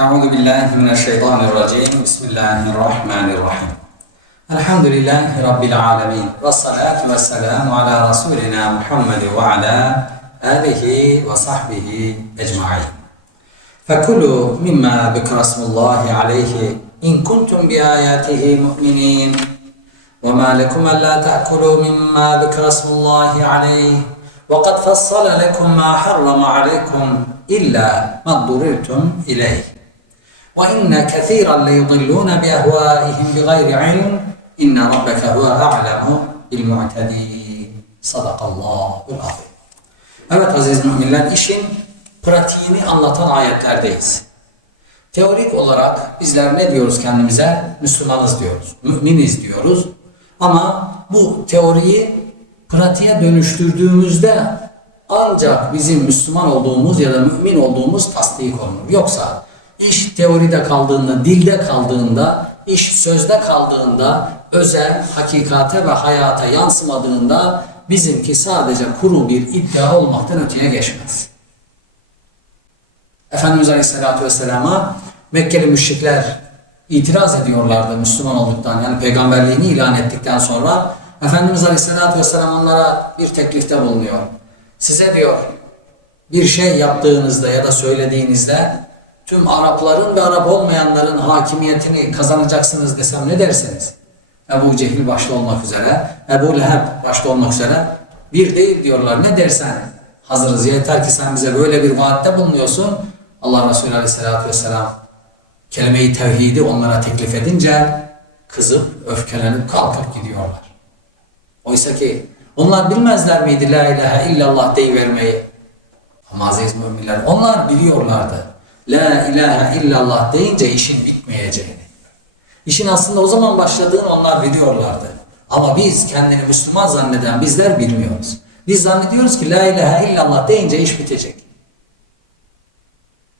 أعوذ بالله من الشيطان الرجيم. بسم الله الرحمن الرحيم. الحمد لله رب العالمين والصلاة والسلام على رسولنا محمد وعلى آله وصحبه أجمعين. فكلوا مما ذكر اسم الله عليه إن كنتم بآياته مؤمنين. وما لكم ألا تأكلوا مما ذكر اسم الله عليه. وقد فصل لكم ما حرم عليكم إلا ما اضطررتم إليه. وإن كثيرا ليضلون بأهوائهم بغير علم إن ربك هو أعلم بالمعتدين صدق الله العظيم Evet aziz müminler işin pratiğini anlatan ayetlerdeyiz. Teorik olarak bizler ne diyoruz kendimize? Müslümanız diyoruz, müminiz diyoruz. Ama bu teoriyi pratiğe dönüştürdüğümüzde ancak bizim Müslüman olduğumuz ya da mümin olduğumuz tasdik olunur. Yoksa iş teoride kaldığında, dilde kaldığında, iş sözde kaldığında, özel, hakikate ve hayata yansımadığında bizimki sadece kuru bir iddia olmaktan öteye geçmez. Efendimiz Aleyhisselatü Vesselam'a Mekkeli müşrikler itiraz ediyorlardı Müslüman olduktan yani peygamberliğini ilan ettikten sonra Efendimiz Aleyhisselatü Vesselam onlara bir teklifte bulunuyor. Size diyor bir şey yaptığınızda ya da söylediğinizde tüm Arapların ve Arap olmayanların hakimiyetini kazanacaksınız desem ne dersiniz? Ebu Cehil başta olmak üzere, Ebu Leheb başta olmak üzere bir değil diyorlar. Ne dersen hazırız. Yeter ki sen bize böyle bir vaatte bulunuyorsun. Allah Resulü Aleyhisselatü Vesselam kelime-i tevhidi onlara teklif edince kızıp, öfkelenip kalkıp gidiyorlar. Oysa ki onlar bilmezler miydi la ilahe illallah deyivermeyi? Ama aziz müminler onlar biliyorlardı. La ilahe illallah deyince işin bitmeyeceğini. İşin aslında o zaman başladığını onlar biliyorlardı. Ama biz kendini Müslüman zanneden bizler bilmiyoruz. Biz zannediyoruz ki la ilahe illallah deyince iş bitecek.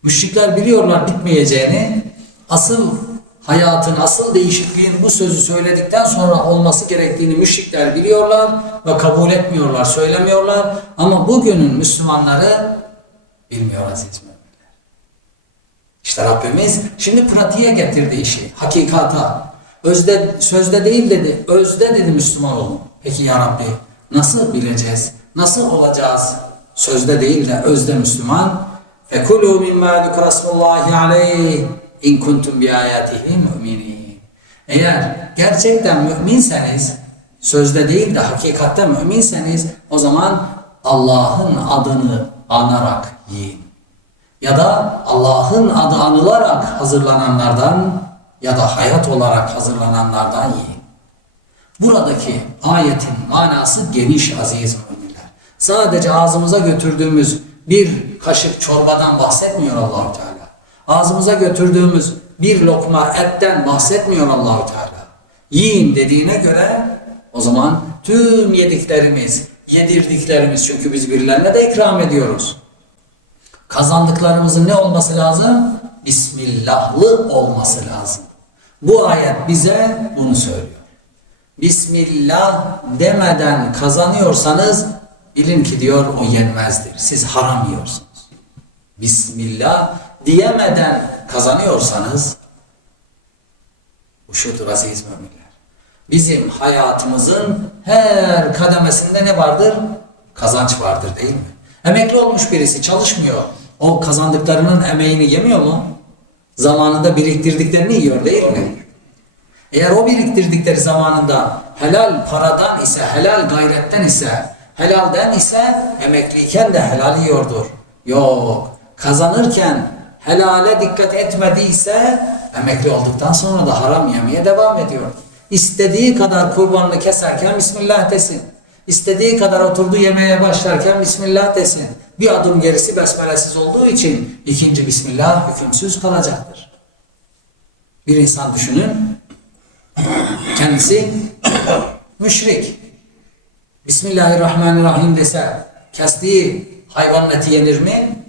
Müşrikler biliyorlar bitmeyeceğini. Asıl hayatın, asıl değişikliğin bu sözü söyledikten sonra olması gerektiğini müşrikler biliyorlar ve kabul etmiyorlar, söylemiyorlar. Ama bugünün Müslümanları bilmiyor aziz. İşte Rabbimiz şimdi pratiğe getirdi işi, hakikata. Özde, sözde değil dedi, özde dedi Müslüman olun. Peki ya Rabbi nasıl bileceğiz, nasıl olacağız? Sözde değil de özde Müslüman. فَكُلُوا مِمَّا ذُكْرَ اسْمُ اللّٰهِ عَلَيْهِ اِنْ كُنْتُمْ بِآيَاتِهِ مُؤْمِنِينَ Eğer gerçekten müminseniz, sözde değil de hakikatte müminseniz, o zaman Allah'ın adını anarak yiyin. Ya da Allah'ın adı anılarak hazırlananlardan ya da hayat olarak hazırlananlardan yiyin. Buradaki ayetin manası geniş aziz müminler. Sadece ağzımıza götürdüğümüz bir kaşık çorbadan bahsetmiyor Allahu Teala. Ağzımıza götürdüğümüz bir lokma etten bahsetmiyor Allahu Teala. Yiyin dediğine göre o zaman tüm yediklerimiz, yedirdiklerimiz çünkü biz birilerine de ikram ediyoruz. Kazandıklarımızın ne olması lazım? Bismillahlı olması lazım. Bu ayet bize bunu söylüyor. Bismillah demeden kazanıyorsanız bilin ki diyor o yenmezdir. Siz haram yiyorsunuz. Bismillah diyemeden kazanıyorsanız bu şudur aziz müminler. Bizim hayatımızın her kademesinde ne vardır? Kazanç vardır değil mi? Emekli olmuş birisi çalışmıyor. O kazandıklarının emeğini yemiyor mu? Zamanında biriktirdiklerini yiyor değil mi? Eğer o biriktirdikleri zamanında helal paradan ise, helal gayretten ise, helalden ise emekliyken de helal yiyordur. Yok. Kazanırken helale dikkat etmediyse emekli olduktan sonra da haram yemeye devam ediyor. İstediği kadar kurbanını keserken Bismillah desin. İstediği kadar oturduğu yemeğe başlarken Bismillah desin. Bir adım gerisi besmelesiz olduğu için ikinci Bismillah hükümsüz kalacaktır. Bir insan düşünün. Kendisi müşrik. Bismillahirrahmanirrahim dese kestiği hayvan eti yenir mi?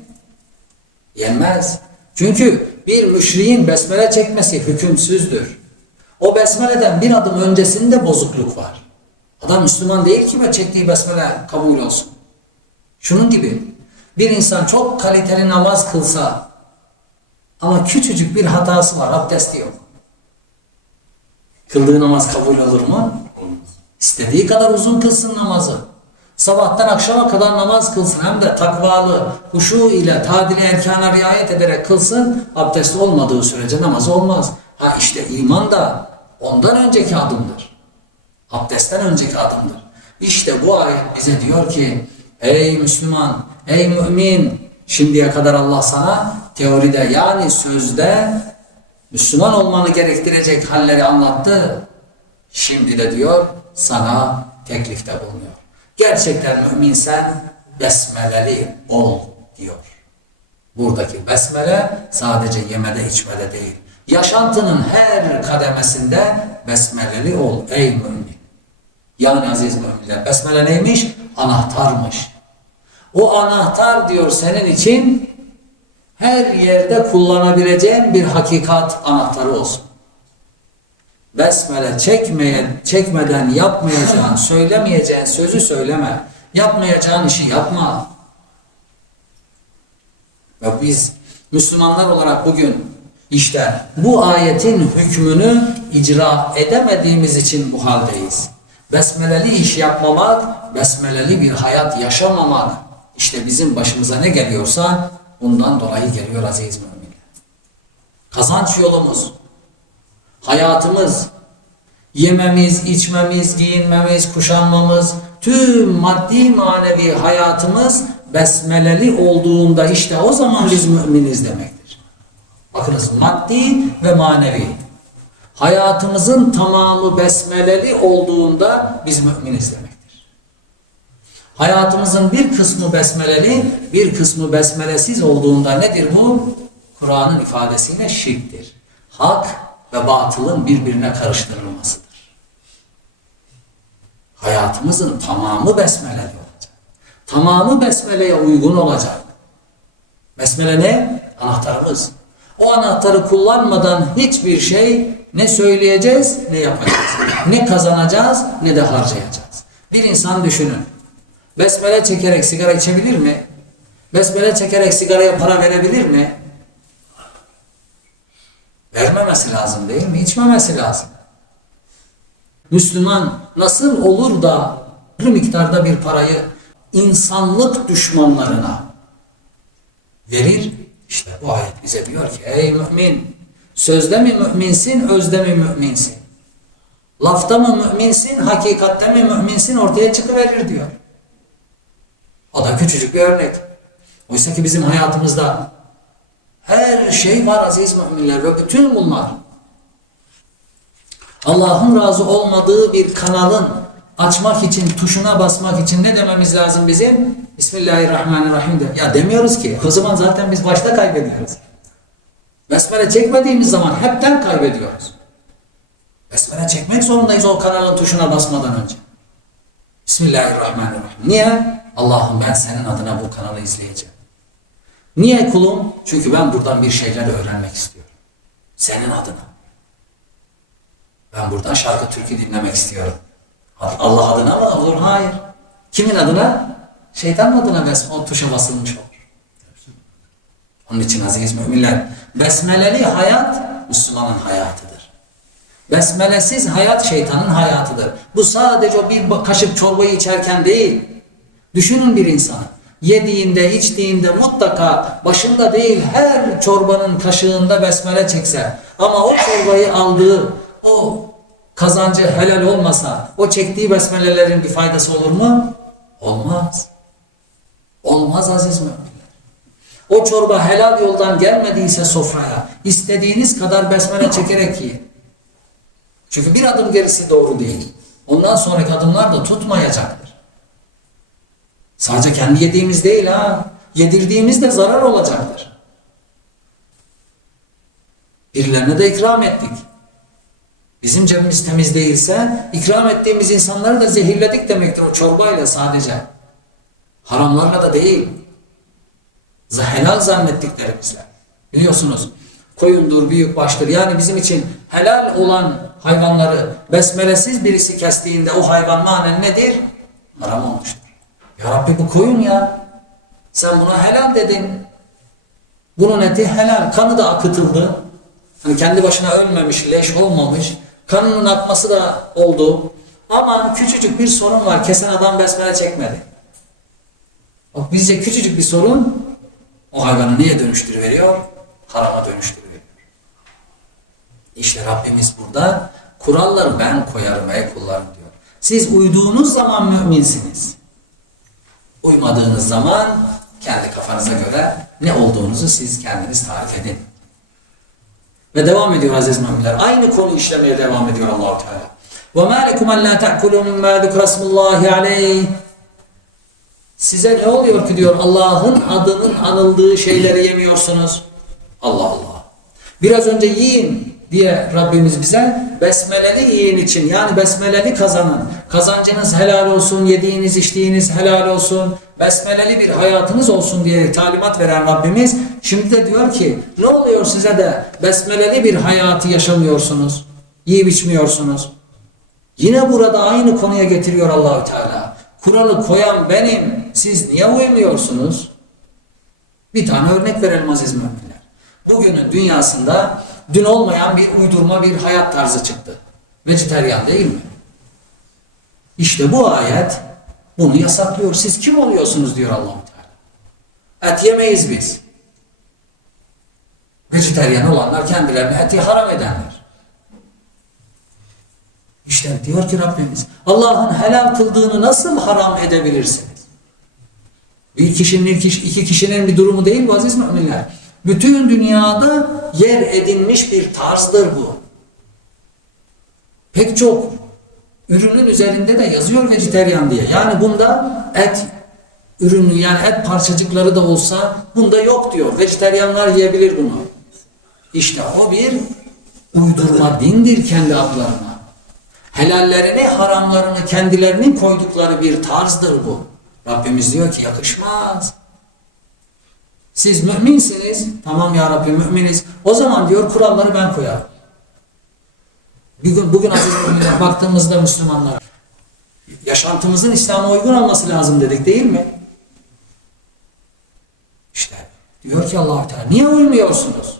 Yenmez. Çünkü bir müşriğin besmele çekmesi hükümsüzdür. O besmeleden bir adım öncesinde bozukluk var. Adam Müslüman değil ki ve çektiği besmele kabul olsun. Şunun gibi bir insan çok kaliteli namaz kılsa Ama küçücük bir hatası var. Abdesti yok. Kıldığı namaz kabul olur mu? İstediği kadar uzun kılsın namazı. Sabahtan akşama kadar namaz kılsın. Hem de takvalı, huşu ile tadili erkana riayet ederek kılsın. Abdest olmadığı sürece namaz olmaz. Ha işte iman da ondan önceki adımdır. Abdestten önceki adımdır. İşte bu ayet bize diyor ki ey Müslüman, ey mümin şimdiye kadar Allah sana teoride yani sözde Müslüman olmanı gerektirecek halleri anlattı. Şimdi de diyor sana teklifte bulunuyor. Gerçekten müminsen besmeleli ol diyor. Buradaki besmele sadece yemede içmede değil. Yaşantının her kademesinde besmeleli ol ey mümin. Yani aziz müminler besmele neymiş? Anahtarmış. O anahtar diyor senin için her yerde kullanabileceğin bir hakikat anahtarı olsun. Besmele çekmeyen, çekmeden yapmayacağın, söylemeyeceğin sözü söyleme. Yapmayacağın işi yapma. Ve biz Müslümanlar olarak bugün işte bu ayetin hükmünü icra edemediğimiz için bu haldeyiz. Besmeleli iş yapmamak, besmeleli bir hayat yaşamamak işte bizim başımıza ne geliyorsa bundan dolayı geliyor aziz müminler. Kazanç yolumuz, hayatımız, yememiz, içmemiz, giyinmemiz, kuşanmamız, tüm maddi manevi hayatımız besmeleli olduğunda işte o zaman biz müminiz demektir. Bakınız maddi ve manevi. Hayatımızın tamamı besmeleli olduğunda biz müminiz demektir. Hayatımızın bir kısmı besmeleli, bir kısmı besmelesiz olduğunda nedir bu? Kur'an'ın ifadesiyle şirktir. Hak ve batılın birbirine karıştırılmasıdır. Hayatımızın tamamı besmeleli olacak. Tamamı besmeleye uygun olacak. Besmele ne? Anahtarımız. O anahtarı kullanmadan hiçbir şey ne söyleyeceğiz ne yapacağız. Ne kazanacağız ne de harcayacağız. Bir insan düşünün. Besmele çekerek sigara içebilir mi? Besmele çekerek sigaraya para verebilir mi? Vermemesi lazım değil mi? İçmemesi lazım. Müslüman nasıl olur da bir miktarda bir parayı insanlık düşmanlarına verir? İşte bu ayet bize diyor ki ey mümin sözde mi müminsin özde mi müminsin? Lafta mı müminsin hakikatte mi müminsin ortaya çıkıverir diyor. O da küçücük bir örnek. Oysa ki bizim hayatımızda her şey var aziz müminler ve bütün bunlar Allah'ın razı olmadığı bir kanalın açmak için, tuşuna basmak için ne dememiz lazım bizim? Bismillahirrahmanirrahim de. Ya demiyoruz ki. O zaman zaten biz başta kaybediyoruz. Besmele çekmediğimiz zaman hepten kaybediyoruz. Besmele çekmek zorundayız o kanalın tuşuna basmadan önce. Bismillahirrahmanirrahim. Niye? Allah'ım ben senin adına bu kanalı izleyeceğim. Niye kulum? Çünkü ben buradan bir şeyler öğrenmek istiyorum. Senin adına. Ben buradan şarkı türkü dinlemek istiyorum. Allah adına mı olur? Hayır. Kimin adına? Şeytanın adına bes o tuşa basılmış olur. Onun için aziz müminler, besmeleli hayat Müslümanın hayatıdır. Besmelesiz hayat şeytanın hayatıdır. Bu sadece bir kaşık çorbayı içerken değil. Düşünün bir insanı. Yediğinde, içtiğinde mutlaka başında değil her çorbanın kaşığında besmele çekse ama o çorbayı aldığı o kazancı helal olmasa o çektiği besmelelerin bir faydası olur mu? Olmaz. Olmaz aziz müminler. O çorba helal yoldan gelmediyse sofraya istediğiniz kadar besmele çekerek yiyin. Çünkü bir adım gerisi doğru değil. Ondan sonraki adımlar da tutmayacaktır. Sadece kendi yediğimiz değil ha. Yedirdiğimiz de zarar olacaktır. Birilerine de ikram ettik. Bizim cebimiz temiz değilse ikram ettiğimiz insanları da zehirledik demektir o çorbayla sadece. Haramlarla da değil. Helal zannettiklerimizle. Biliyorsunuz koyundur, büyük baştır. Yani bizim için helal olan hayvanları besmelesiz birisi kestiğinde o hayvan manen nedir? Haram olmuştur. Ya Rabbi bu koyun ya. Sen buna helal dedin. Bunun eti helal. Kanı da akıtıldı. Hani kendi başına ölmemiş, leş olmamış. Kanının akması da oldu. Ama küçücük bir sorun var. Kesen adam besmele çekmedi. Bak bizce küçücük bir sorun o hayvanı niye dönüştürüveriyor? Harama dönüştürüveriyor. İşte Rabbimiz burada kuralları ben koyarım ey kullarım diyor. Siz uyduğunuz zaman müminsiniz. Uymadığınız zaman kendi kafanıza göre ne olduğunuzu siz kendiniz tarif edin. Ve devam ediyor aziz müminler. Aynı konu işlemeye devam ediyor Allahu Teala. Ma lekum en la ta'kulu mimma zikra smullahi aleyh. Size ne oluyor ki diyor Allah'ın adının anıldığı şeyleri yemiyorsunuz. Allah Allah. Biraz önce yiyin diye Rabbimiz bize besmeleli yiyin için yani besmeleli kazanın. Kazancınız helal olsun, yediğiniz içtiğiniz helal olsun, besmeleli bir hayatınız olsun diye talimat veren Rabbimiz şimdi de diyor ki ne oluyor size de besmeleli bir hayatı yaşamıyorsunuz, yiyip içmiyorsunuz. Yine burada aynı konuya getiriyor Allahü Teala. Kuralı koyan benim. Siz niye uymuyorsunuz? Bir tane örnek verelim aziz müminler. Bugünün dünyasında dün olmayan bir uydurma bir hayat tarzı çıktı. Vejeteryan değil mi? İşte bu ayet bunu yasaklıyor. Siz kim oluyorsunuz diyor allah Teala. Et yemeyiz biz. Vejeteryan olanlar kendilerine eti haram edenler. İşte diyor ki Rabbimiz Allah'ın helal kıldığını nasıl haram edebilirsiniz? Bir kişinin iki kişinin bir durumu değil bu aziz müminler. Bütün dünyada yer edinmiş bir tarzdır bu. Pek çok ürünün üzerinde de yazıyor vejeteryan diye. Yani bunda et ürünü yani et parçacıkları da olsa bunda yok diyor. Vejeteryanlar yiyebilir bunu. İşte o bir uydurma dindir kendi adlarına. Helallerini, haramlarını kendilerinin koydukları bir tarzdır bu. Rabbimiz diyor ki yakışmaz. Siz müminsiniz. Tamam ya Rabbi müminiz. O zaman diyor kuralları ben koyarım. Bugün, bugün aziz müminler baktığımızda Müslümanlar yaşantımızın İslam'a uygun olması lazım dedik değil mi? İşte diyor ki allah Teala niye uymuyorsunuz?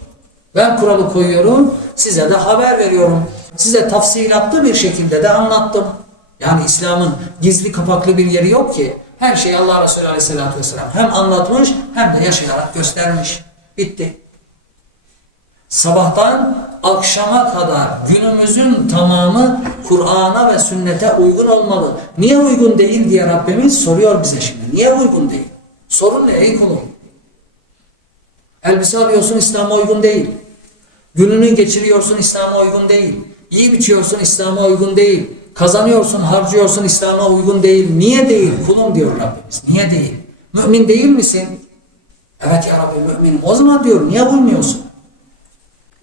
Ben kuralı koyuyorum, size de haber veriyorum. Size tafsilatlı bir şekilde de anlattım. Yani İslam'ın gizli kapaklı bir yeri yok ki. Her şeyi Allah Resulü Aleyhisselatü Vesselam hem anlatmış hem de yaşayarak göstermiş. Bitti. Sabahtan akşama kadar günümüzün tamamı Kur'an'a ve sünnete uygun olmalı. Niye uygun değil diye Rabbimiz soruyor bize şimdi. Niye uygun değil? Sorun ne ey kulum? Elbise alıyorsun İslam'a uygun değil. Gününü geçiriyorsun İslam'a uygun değil. Yiyip içiyorsun İslam'a uygun değil. Kazanıyorsun, harcıyorsun İslam'a uygun değil. Niye değil? Kulum diyor Rabbimiz. Niye değil? Mümin değil misin? Evet ya Rabbi müminim. O zaman diyor niye uymuyorsun?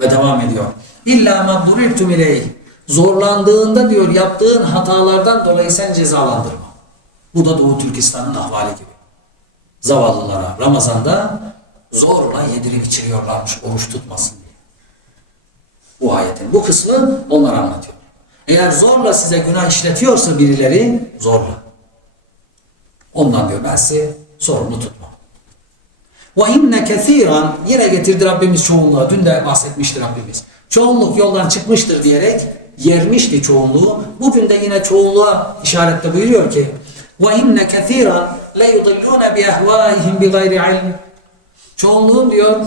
Ve devam ediyor. İlla ma durirtum ileyh. Zorlandığında diyor yaptığın hatalardan dolayı sen cezalandırma. Bu da Doğu Türkistan'ın ahvali gibi. Zavallılara Ramazan'da zorla yedirip içiriyorlarmış oruç tutmasın diye. Bu ayetin bu kısmı onlar anlatıyor. Eğer zorla size günah işletiyorsa birileri zorla. Ondan diyor ben sizi sorumlu tutmam. Ve inne yine getirdi Rabbimiz çoğunluğa. Dün de bahsetmişti Rabbimiz. Çoğunluk yoldan çıkmıştır diyerek yermişti çoğunluğu. Bugün de yine çoğunluğa işaretle buyuruyor ki ve inne kethiran le yudillune bi ehvaihim bi gayri ilm. Çoğunluğun diyor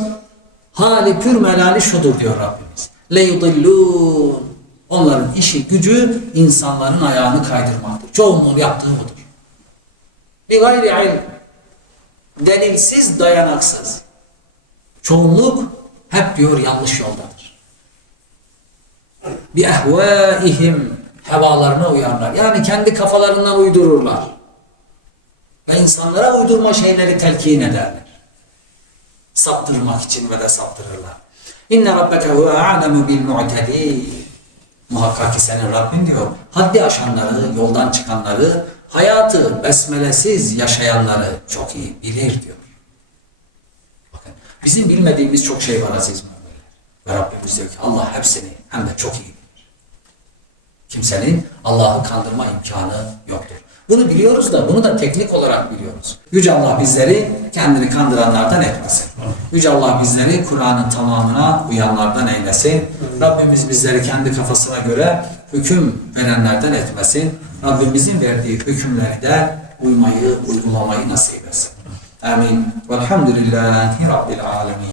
hali pür melali şudur diyor Rabbimiz. Le yudillun. Onların işi gücü insanların ayağını kaydırmaktır. Çoğunluğun yaptığı budur. Bi gayri ilm. Delilsiz, dayanaksız. Çoğunluk hep diyor yanlış yoldadır. Bi ehvaihim hevalarına uyarlar. Yani kendi kafalarından uydururlar. Ve insanlara uydurma şeyleri telkin ederler. Saptırmak için ve de saptırırlar. İnne rabbeke huve a'lemu bil mu'tedin. Muhakkak ki senin Rabbin diyor, haddi aşanları, yoldan çıkanları, hayatı besmelesiz yaşayanları çok iyi bilir diyor. Bakın bizim bilmediğimiz çok şey var aziz müminler. Ve Rabbimiz diyor ki Allah hepsini hem de çok iyi bilir. Kimsenin Allah'ı kandırma imkanı yoktur. Bunu biliyoruz da bunu da teknik olarak biliyoruz. Yüce Allah bizleri kendini kandıranlardan etmesin. Yüce Allah bizleri Kur'an'ın tamamına uyanlardan eylesin. Rabbimiz bizleri kendi kafasına göre hüküm verenlerden etmesin. Rabbimizin verdiği hükümleri de uymayı, uygulamayı nasip etsin. Amin. Velhamdülillahi Rabbil alemin.